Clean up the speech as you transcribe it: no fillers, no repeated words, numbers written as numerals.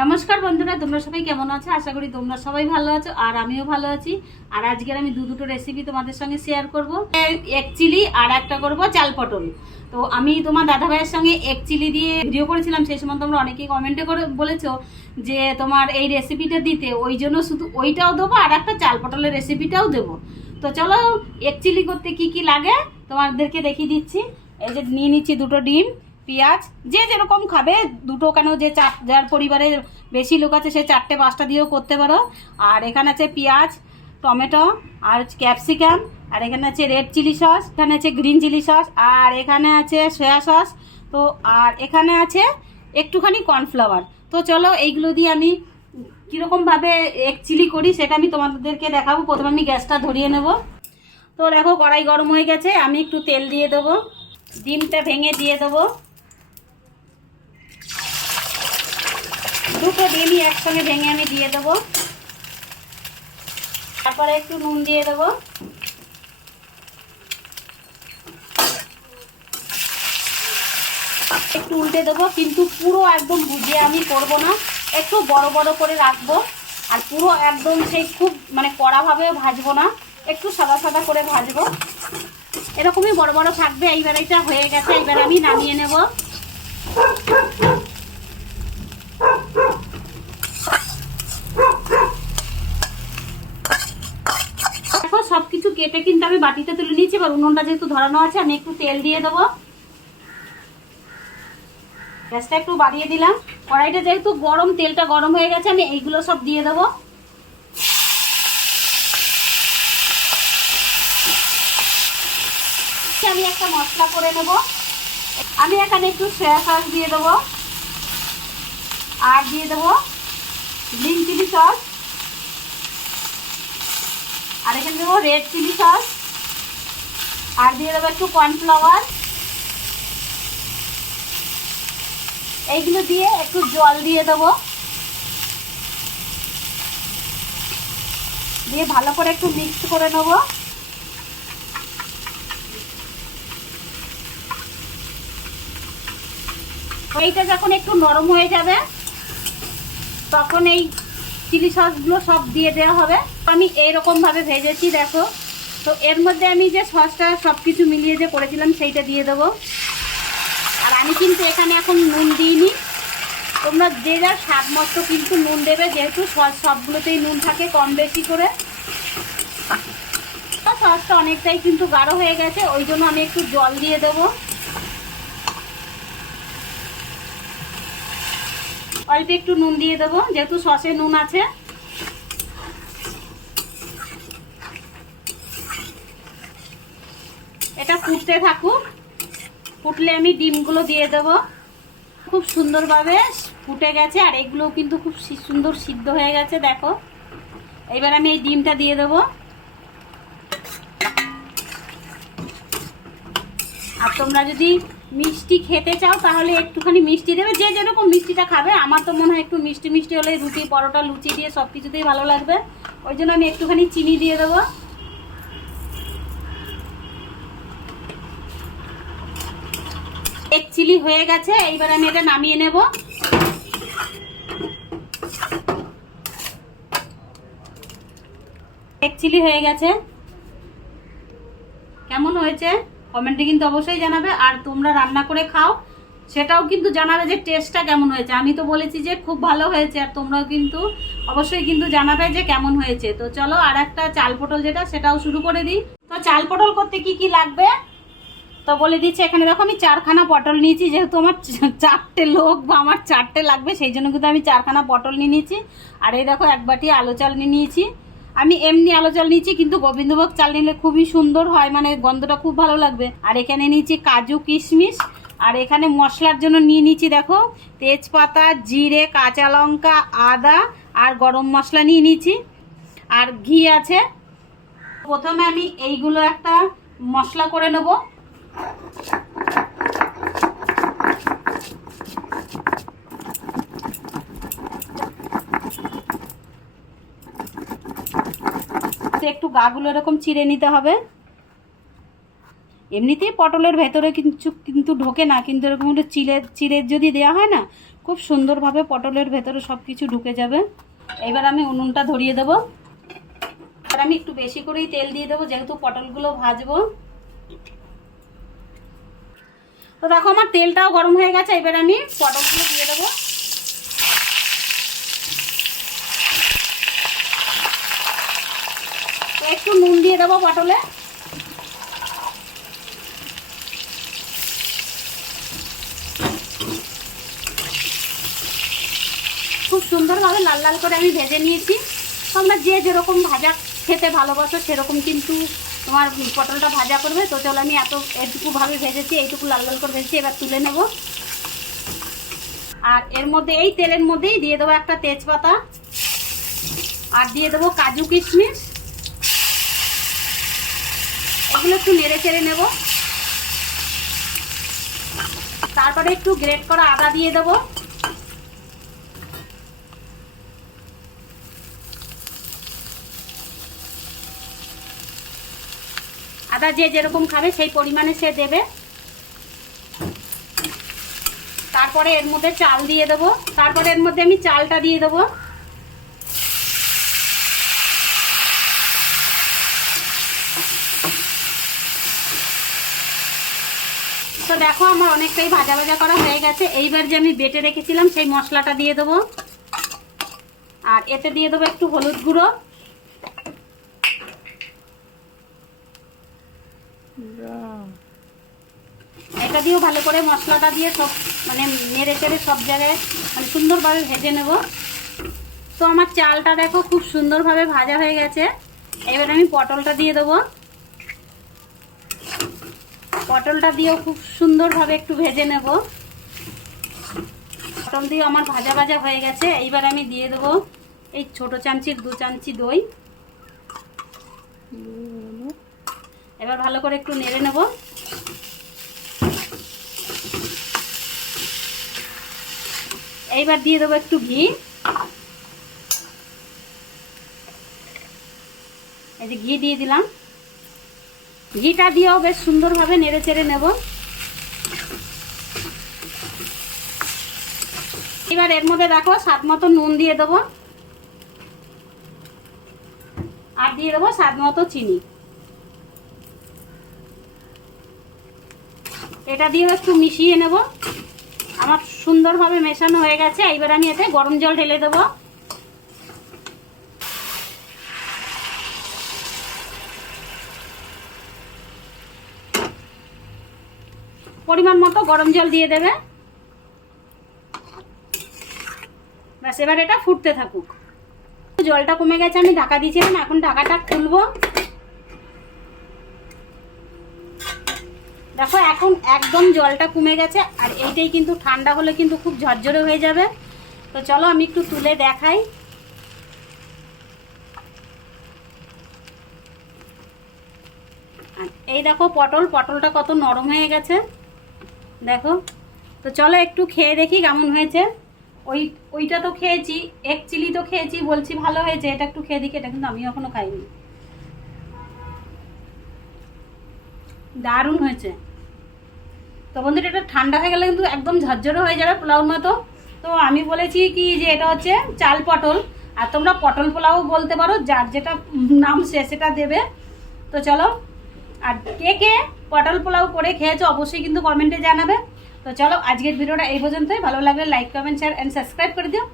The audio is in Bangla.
নমস্কার বন্ধুরা, তোমরা সবাই কেমন আছো? আশা করি তোমরা সবাই ভালো আছো আর আমিও ভালো আছি। আর আজকের আমি দুটো রেসিপি তোমাদের সঙ্গে শেয়ার করব। এক চিলি আর একটা করব চাল পটল। তো আমি তোমার দাদাভাইয়ের সঙ্গে এক চিলি দিয়ে ভিডিও করেছিলাম, সেই সময় তোমরা অনেকেই কমেন্টে করে বলেছো যে তোমার এই রেসিপিটা দিতে, ওই জন্য শুধু ওইটাও দেবো আর একটা চাল পটলের রেসিপিটাও দেবো। তো চলো এক চিলি করতে কি কি লাগে তোমাদেরকে দেখিয়ে দিচ্ছি। এই যে নিয়ে নিচ্ছি দুটো ডিম, পেঁয়াজ, যে যেরকম খাবে দুটো, কেন যে যার পরিবারে বেশি লোক আছে সে 4-5টা দিয়েও করতে পারো। আর এখানে আছে পেঁয়াজ, টমেটো আর ক্যাপসিকাম, আর এখানে আছে রেড চিলি সস, এখানে আছে গ্রিন চিলি সস, আর এখানে আছে সয়া সস। তো আর এখানে আছে একটুখানি কর্নফ্লাওয়ার। তো চলো এইগুলো দিয়ে আমি কীরকমভাবে এক চিলি করি সেটা আমি তোমাদেরকে দেখাবো। প্রথমে আমি গ্যাসটা ধরিয়ে নেব। তো দেখো কড়াই গরম হয়ে গেছে, আমি একটু তেল দিয়ে দেবো, ডিমটা ভেঙে দিয়ে দেবো। দুটো ডিমই একসঙ্গে ভেঙে আমি দিয়ে দেবো। তারপরে একটু নুন দিয়ে দেবো। একটু উল্টে দেবো, কিন্তু পুরো একদম বুঝিয়ে আমি করবো না, একটু বড় বড় করে রাখবো। আর পুরো একদম সেই খুব কড়াভাবে ভাজবো না, একটু সাদা সাদা করে ভাজবো, এরকমই বড় বড় থাকবে। এইবার এটা হয়ে গেছে, এইবার আমি নামিয়ে নেব। দেখো সবকিছু কেটে কিন্তু আমি বাটিতে তুলে নিয়েছি। এবার উনুনটা যেহেতু ধরানো আছে, আমি একটু তেল দিয়ে দেবো। গ্যাসটা একটু বাড়িয়ে দিলাম। কড়াইটা যেহেতু গরম, তেলটা গরম হয়ে গেছে, আমি এইগুলো সব দিয়ে দেবো। আমি একটা মশলা করে নেব। আমি এখানে একটু সয়া সস দিয়ে দেবো, আর দিয়ে দেবো গ্রিন চিলি সস, আর এখানে দেবো রেড চিলি সস, আর দিয়ে দেবো একটু কর্নফ্লাওয়ার। এইগুলো দিয়ে একটু জল দিয়ে দেবো, দিয়ে ভালো করে একটু মিক্স করে নেব। এইটা যখন একটু নরম হয়ে যাবে তখন এই চিলি সসগুলো সব দিয়ে দেওয়া হবে। আমি এইরকম ভাবে ভেজেছি দেখো। তো এর মধ্যে আমি যে সসটা সব কিছু মিলিয়ে যে করেছিলাম সেইটা দিয়ে দেবো। আর আমি কিন্তু এখানে এখন নুন দিইনি, তোমরা যে যার স্বাদ মতো কিন্তু নুন দেবে, যেহেতু সস সবগুলোতেই নুন থাকে কম বেশি করে। সসটা অনেকটাই কিন্তু গাঢ় হয়ে গেছে, ওই জন্য আমি একটু জল দিয়ে দেবো। অল্প একটু নুন দিয়ে দেবো, যেহেতু সসে নুন আছে। এটা ফুটতে থাকুক, ফুটলে আমি ডিমগুলো দিয়ে দেবো। খুব সুন্দরভাবে ফুটে গেছে, আর এগুলো কিন্তু খুব সুন্দর সিদ্ধ হয়ে গেছে দেখো। এবার আমি এই ডিমটা দিয়ে দেবো। আর তোমরা যদি মিষ্টি খেতে চাও তাহলে একটুখানি মিষ্টি দেবে, যে যেরকম মিষ্টিটা খাবে। আমার তো মনে হয় একটু মিষ্টি মিষ্টি হলে রুটি, পরোটা, লুচি দিয়ে সব কিছুতেই ভালো লাগবে, ওই জন্য আমি একটুখানি চিনি দিয়ে দেবো। এক চিলি হয়ে গেছে, এইবার আমি এটা নামিয়ে নেব। এক চিলি হয়ে গেছে, কেমন হয়েছে কমেন্টে কিন্তু অবশ্যই জানাবে। আর তোমরা রান্না করে খাও সেটাও কিন্তু জানাবে যে টেস্টটা কেমন হয়েছে। আমি তো বলেছি যে খুব ভালো হয়েছে, আর তোমরাও কিন্তু অবশ্যই কিন্তু জানাবে যে কেমন হয়েছে। তো চলো আর একটা চাল পটল যেটা, সেটাও শুরু করে দিই। তো চাল পটল করতে কি কি লাগবে তো বলে দিচ্ছি। এখানে দেখো আমি 4খানা পটল নিয়েছি, যেহেতু আমার 4টে লোক বা আমার 4টে লাগবে, সেই জন্য কিন্তু আমি 4খানা পটল নিয়ে নিয়েছি। আর এই দেখো 1 বাটি আলু চাল নিয়ে নিয়েছি। আমি এমনি আলু চাল নিয়েছি, কিন্তু গোবিন্দভোগ চাল নিলে খুবই সুন্দর হয়, গন্ধটা খুব ভালো লাগবে। আর এখানে নিয়েছি কাজু, কিশমিশ। আর এখানে মশলার জন্য নিয়ে নিয়েছি দেখো তেজপাতা, জিরে, কাঁচা লঙ্কা, আদা আর গরম মশলা নিয়ে নিয়েছি। আর ঘি আছে। প্রথমে আমি এইগুলো একটা মশলা করে নেব। একটু গাগুলো এরকম চিড়ে নিতে হবে। এমনিতেই পটলের ভেতরে কিন্তু ঢোকে না, কিন্তু এরকম একটু চিড়ে যদি দেওয়া হয় না, খুব সুন্দরভাবে পটলের ভেতরে সব কিছু ঢুকে যাবে। এবার আমি উনুনটা ধরিয়ে দেবো। আর আমি একটু বেশি করেই তেল দিয়ে দেবো, যেহেতু পটলগুলো ভাজবো। তো দেখো আমার তেলটাও গরম হয়ে গেছে, এবার আমি পটলগুলো দিয়ে দেবো। তো একটু নুন দিয়ে দেবো পটলে। খুব সুন্দরভাবে লাল লাল করে আমি ভেজে নিয়েছি। তোমরা যে যেরকম ভাজা খেতে ভালোবাসো সেরকম কিন্তু তোমার পটলটা ভাজা করবে। তো চলো আমি এইটুকুভাবে ভেজেছি, এইটুকু লাল লাল করে ভেজেছি, এবার তুলে নেব। আর এর মধ্যে এই তেলের মধ্যেই দিয়ে দেবো একটা তেজপাতা, আর দিয়ে দেবো কাজু কিশমিশ। এগুলো একটু নেড়ে চেড়ে নেব। তারপরে একটু গ্রেট করা আদা দিয়ে দেবো। আদা যে যেরকম খাবে সেই পরিমাণে সে দেবে। তারপরে এর মধ্যে চাল দিয়ে দেবো। তারপরে এর মধ্যে আমি চালটা দিয়ে দেবো। তো দেখো আমার অনেকটাই ভাজা ভাজা করা হয়ে গেছে। এইবার যে আমি বেটে রেখেছিলাম সেই মশলাটা দিয়ে দেবো। আর এতে দিয়ে দেবো একটু হলুদ গুঁড়ো। এটা দিয়েও ভালো করে মশলাটা দিয়ে সব মানে নেড়ে চেড়ে সব জায়গায় মানে সুন্দরভাবে ভেজে নেব। তো আমার চালটা দেখো খুব সুন্দরভাবে ভাজা হয়ে গেছে। এবার আমি পটলটা দিয়ে দেবো। পটলটা দিয়েও খুব সুন্দরভাবে একটু ভেজে নেব। পটল দিয়েও আমার ভাজা ভাজা হয়ে গেছে। এইবার আমি দিয়ে দেবো এই ছোট চামচির 2 চামচি দই। এবার ভালো করে একটু নেড়ে নেব। এইবার দিয়ে দেবো একটু ঘি। এই যে ঘি দিয়ে দিলাম। ঘিটা দিয়েও বেশ সুন্দরভাবে নেড়ে চেড়ে নেব। এবার এর মধ্যে দেখো স্বাদ মতো নুন দিয়ে দেবো, আর দিয়ে দেবো স্বাদ মতো চিনি। এটা দিয়ে একটু মিশিয়ে নেব। আমার সুন্দরভাবে মেশানো হয়ে গেছে। এবার আমি এতে গরম জল ঢেলে দেবো। পরিমাণ মতো গরম জল দিয়ে দেবে। ব্যাস এবার এটা ফুটতে থাকুক। জলটা কমে গেছে, আমি ঢাকা দিয়েছিলাম, এখন ঢাকাটা খুলবো। দেখো এখন একদম জলটা কমে গেছে। আর এইটাই কিন্তু ঠান্ডা হলে কিন্তু খুব ঝরঝরে হয়ে যাবে। তো চলো আমি একটু তুলে দেখাই। এই দেখো পটলটা কত নরম হয়ে গেছে দেখো। তো চলো একটু খেয়ে দেখি কেমন হয়েছে। ওইটা তো খেয়েছি, এক চিলি তো খেয়েছি, বলছি ভালো হয়েছে। এটা একটু খেয়ে দেখি। এটা কিন্তু আমি এখনো খাইনি। দারুণ হয়েছে। তো বন্ধুরা এটা ঠান্ডা হয়ে গেলে কিন্তু একদম ঝরঝরে হয়ে যাবে পোলাওর মতো। তো আমি বলেছি কি যে এটা হচ্ছে চাল পটল, আর তোমরা পটল পোলাও বলতে পারো, যার যেটা নাম সেটা দেবে। তো চলো, আর কে কে পটল পোলাও করে খেয়েছো অবশ্যই কিন্তু কমেন্টে জানাবে। তো চলো আজকের ভিডিওটা এই পর্যন্তই। ভালো লাগলে like comment share and subscribe করে দিও।